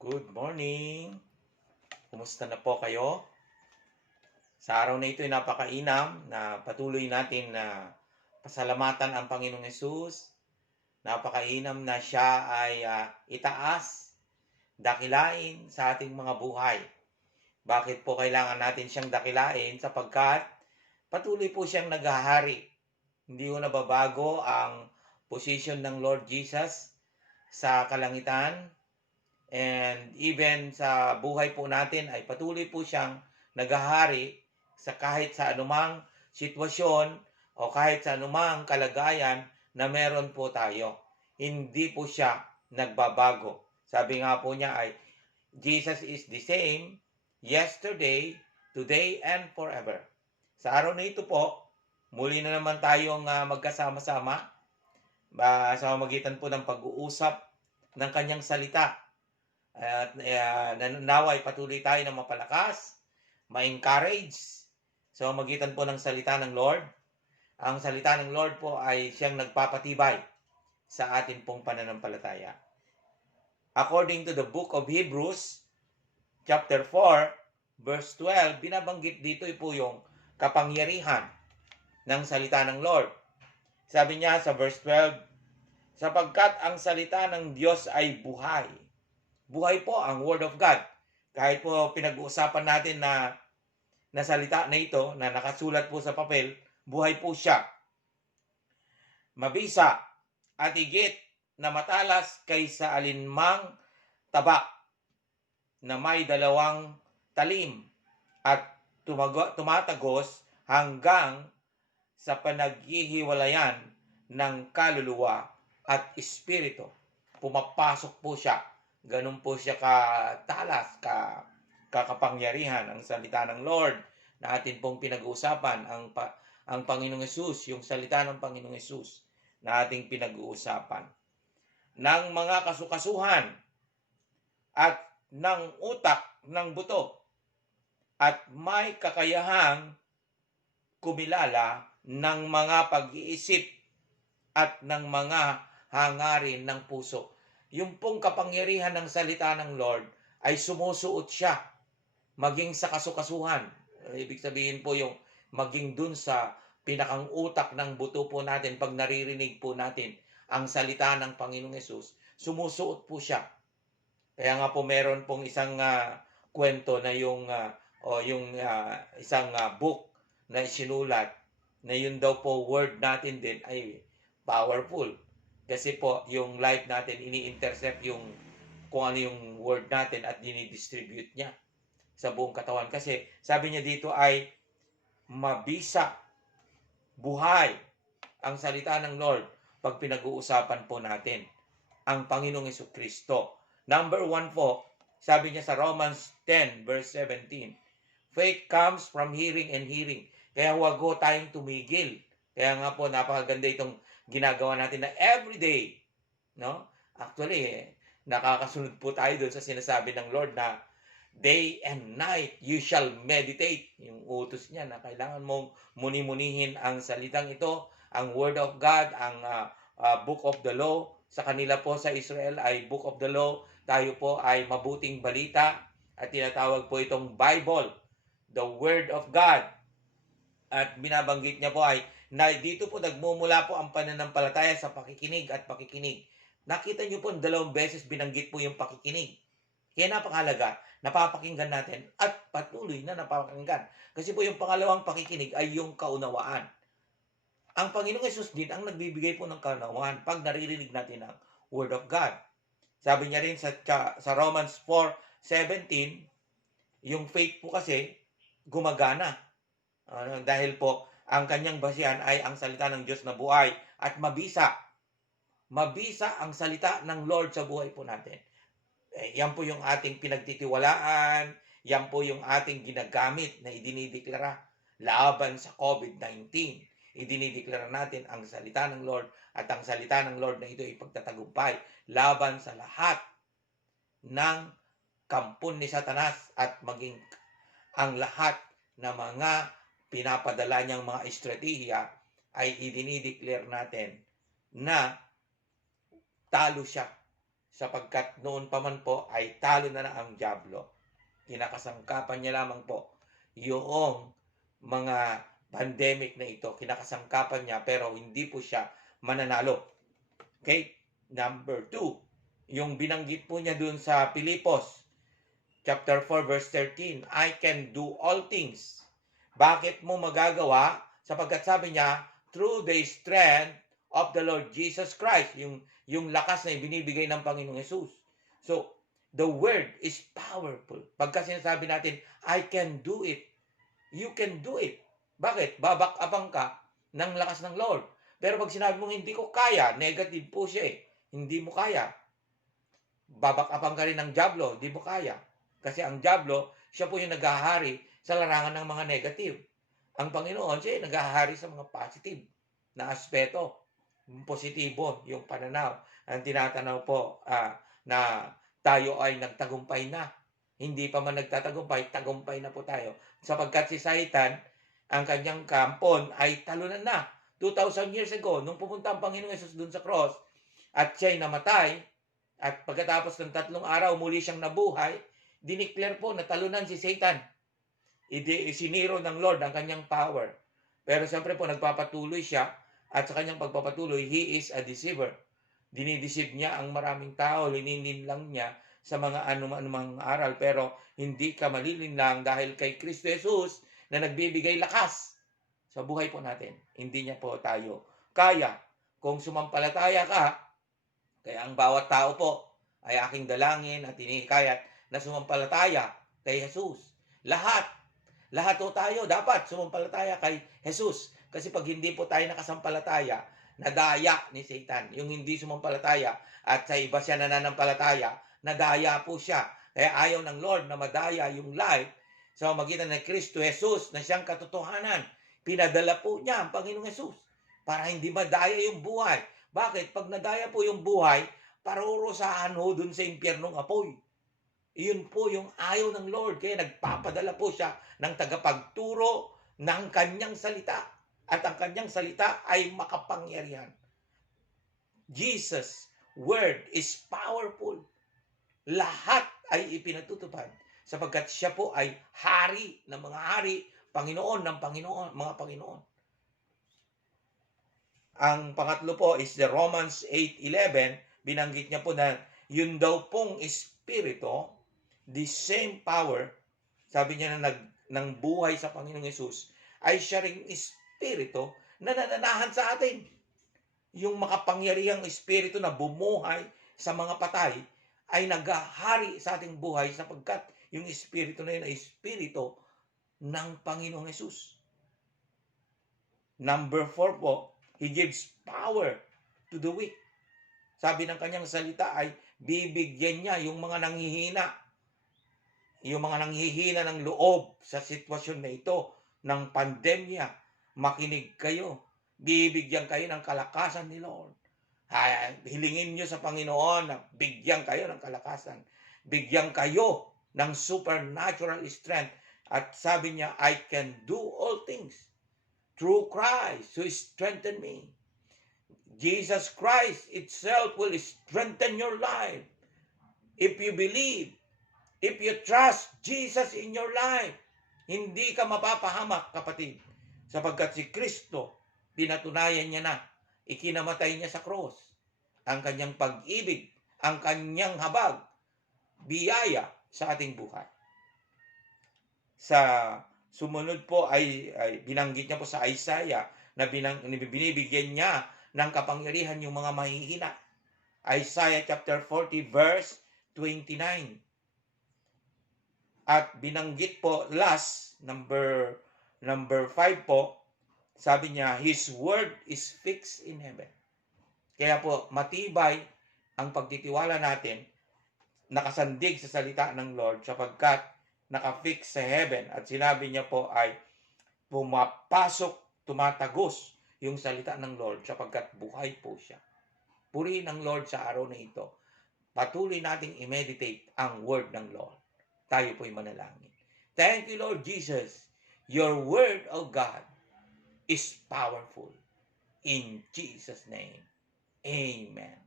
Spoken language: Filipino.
Good morning! Kumusta na po kayo? Sa araw na ito ay napakainam na patuloy natin na pasalamatan ang Panginoong Hesus. Napakainam na siya ay itaas, dakilain sa ating mga buhay. Bakit po kailangan natin siyang dakilain? Sapagkat patuloy po siyang naghahari. Hindi ko nababago ang position ng Lord Jesus sa kalangitan. And even sa buhay po natin ay patuloy po siyang naghahari sa kahit sa anumang sitwasyon o kahit sa anumang kalagayan na meron po tayo. Hindi po siya nagbabago. Sabi nga po niya ay, Jesus is the same yesterday, today, and forever. Sa araw na ito po, muli na naman tayong magkasama-sama sa magitan po ng pag-uusap ng kanyang salita. At naway patuloy tayo na mapalakas, ma-encourage sa magitan po ng salita ng Lord. Ang salita ng Lord po ay siyang nagpapatibay sa atin pong pananampalataya. According to the book of Hebrews, chapter 4, verse 12, binabanggit dito po yung kapangyarihan ng salita ng Lord. Sabi niya sa verse 12, sapagkat ang salita ng Diyos ay buhay. Buhay po ang Word of God. Kahit po pinag-uusapan natin na salita na ito, na nakasulat po sa papel, buhay po siya. Mabisa at higit na matalas kaysa alinmang tabak na may dalawang talim at tumatagos hanggang sa panaghihiwalayan ng kaluluwa at espiritu. Pumapasok po siya. Ganun po siya katalas, kakapangyarihan ang salita ng Lord na atin pong pinag-uusapan, ang Panginoong Hesus, yung salita ng Panginoong Hesus na ating pinag-uusapan. Ng mga kasukasuhan at ng utak ng buto at may kakayahang kumilala ng mga pag-iisip at ng mga hangarin ng puso. Yung pong kapangyarihan ng salita ng Lord ay sumusuot siya maging sa kasukasuhan. Ibig sabihin po yung maging dun sa pinakang utak ng buto po natin pag naririnig po natin ang salita ng Panginoong Hesus, sumusuot po siya. Kaya nga po meron pong isang kwento na yung isang book na isinulat na yun daw po word natin din ay powerful. Kasi po yung life natin ini-intercept yung kung ano yung word natin at dinidistribute niya sa buong katawan. Kasi sabi niya dito ay mabisa, buhay ang salita ng Lord pag pinag-uusapan po natin ang Panginoong Jesucristo. Number 1 po, sabi niya sa Romans 10 verse 17, faith comes from hearing and hearing. Kaya huwag ho tayong tumigil. Kaya nga po napakaganda itong ginagawa natin na everyday, no? Actually, nakakasunod po tayo doon sa sinasabi ng Lord na day and night you shall meditate. Yung utos niya na kailangan mong muni-munihin ang salitang ito, ang Word of God, ang Book of the Law. Sa kanila po sa Israel ay Book of the Law. Tayo po ay mabuting balita at tinatawag po itong Bible, the Word of God. At binabanggit niya po ay na dito po nagmumula po ang pananampalataya sa pakikinig at pakikinig. Nakita niyo po 2 beses binanggit po yung pakikinig. Kaya napakahalaga, napapakinggan natin at patuloy na napapakinggan. Kasi po yung pangalawang pakikinig ay yung kaunawaan. Ang Panginoong Hesus din ang nagbibigay po ng kaunawaan pag naririnig natin ang Word of God. Sabi niya rin sa Romans 4:17, yung faith po kasi gumagana. Dahil po ang kanyang basihan ay ang salita ng Diyos na buhay at mabisa. Mabisa ang salita ng Lord sa buhay po natin. Yan po yung ating pinagtitiwalaan, yan po yung ating ginagamit na idinideklara laban sa COVID-19. Idinideklara natin ang salita ng Lord at ang salita ng Lord na ito ay pagtatagumpay laban sa lahat ng kampon ni Satanas at maging ang lahat na mga pinapadala niyang mga estratehiya ay idinideclare natin na talo siya sapagkat noon pa man po ay talo na ang dyablo. Kinakasangkapan niya lamang po yung mga pandemic na ito. Kinakasangkapan niya pero hindi po siya mananalo. Okay? Number 2, yung binanggit po niya dun sa Pilipos chapter 4 verse 13, I can do all things. Bakit mo magagawa? Sapagkat sabi niya, through the strength of the Lord Jesus Christ, yung lakas na ibinibigay ng Panginoong Jesus. So, the word is powerful. Pagka sinasabi natin, I can do it, you can do it. Bakit? Babak-abang ka ng lakas ng Lord. Pero pag sinabi mong hindi ko kaya, negative po siya eh. Hindi mo kaya. Babak-abang ka rin ng dyablo, hindi mo kaya. Kasi ang dyablo, siya po yung naghahari sa larangan ng mga negative. Ang Panginoon, siya yung naghahari sa mga positive na aspeto. Positibo, yung pananaw. Ang tinatanaw po na tayo ay nagtagumpay na. Hindi pa man nagtatagumpay, tagumpay na po tayo. Sapagkat si Satan, ang kanyang kampon ay talunan na. 2,000 years ago, nung pumunta ang Panginoong Yesus dun sa cross, at siya'y namatay, at pagkatapos ng 3 araw, muli siyang nabuhay, dineclare po na talunan si Satan. Isiniro ng Lord ang kanyang power. Pero siyempre po, nagpapatuloy siya, at sa kanyang pagpapatuloy, he is a deceiver. Dinideceive niya ang maraming tao, lang niya sa mga anumang aral, pero hindi ka malilinlang dahil kay Kristo Jesus na nagbibigay lakas sa buhay po natin. Hindi niya po tayo kaya. Kung sumampalataya ka, kaya ang bawat tao po ay aking dalangin at inikayat na sumampalataya kay Jesus. Lahat po tayo dapat sumampalataya kay Jesus. Kasi pag hindi po tayo nakasampalataya, nadaya ni Satan. Yung hindi sumampalataya at sa iba siya nananampalataya, nadaya po siya. Kaya ayaw ng Lord na madaya yung life sa magitan ng Kristo Jesus na siyang katotohanan. Pinadala po niya ang Panginoong Jesus para hindi madaya yung buhay. Bakit? Pag nadaya po yung buhay, parurusahan ho dun sa impyernong apoy. Iyon po yung ayaw ng Lord. Kaya nagpapadala po siya ng tagapagturo ng kanyang salita. At ang kanyang salita ay makapangyarihan. Jesus' word is powerful. Lahat ay ipinatutupad sapagkat siya po ay hari ng mga hari, Panginoon ng Panginoon, mga Panginoon. Ang pangatlo po is the Romans 8:11. Binanggit niya po na yun daw pong espiritu, the same power, sabi niya na ng buhay sa Panginoong Yesus, ay siya ring espiritu na nananahan sa atin. Yung makapangyarihang espiritu na bumuhay sa mga patay ay naghahari sa ating buhay sapagkat yung espiritu na yun ay espiritu ng Panginoong Yesus. Number 4 po, He gives power to the weak. Sabi ng kanyang salita ay bibigyan niya yung mga nanghihina. Yung mga nanghihina ng loob sa sitwasyon na ito ng pandemya. Makinig kayo. Bibigyan kayo ng kalakasan ni Lord. Hilingin nyo sa Panginoon na bigyan kayo ng kalakasan. Bigyan kayo ng supernatural strength. At sabi niya, I can do all things through Christ who strengthened me. Jesus Christ itself will strengthen your life. If you believe, if you trust Jesus in your life, hindi ka mapapahamak, kapatid. Sapagkat si Kristo, pinatunayan niya na, ikinamatay niya sa cross. Ang kanyang pag-ibig, ang kanyang habag, biyaya sa ating buhay. Sa sumunod po ay binanggit niya po sa Isaiah na binibigyan niya ng kapangyarihan yung mga mahihina. Isaiah chapter 40 verse 29. At binanggit po last, number 5 po, sabi niya, His word is fixed in heaven. Kaya po, matibay ang pagtitiwala natin, nakasandig sa salita ng Lord sapagkat nakafix sa heaven. At sinabi niya po ay pumapasok, tumatagos yung salita ng Lord sapagkat buhay po siya. Purihin ng Lord sa araw na ito. Patuloy nating i-meditate ang word ng Lord. Tayo po'y manalangin. Thank you, Lord Jesus. Your word, O God, is powerful. In Jesus' name, amen.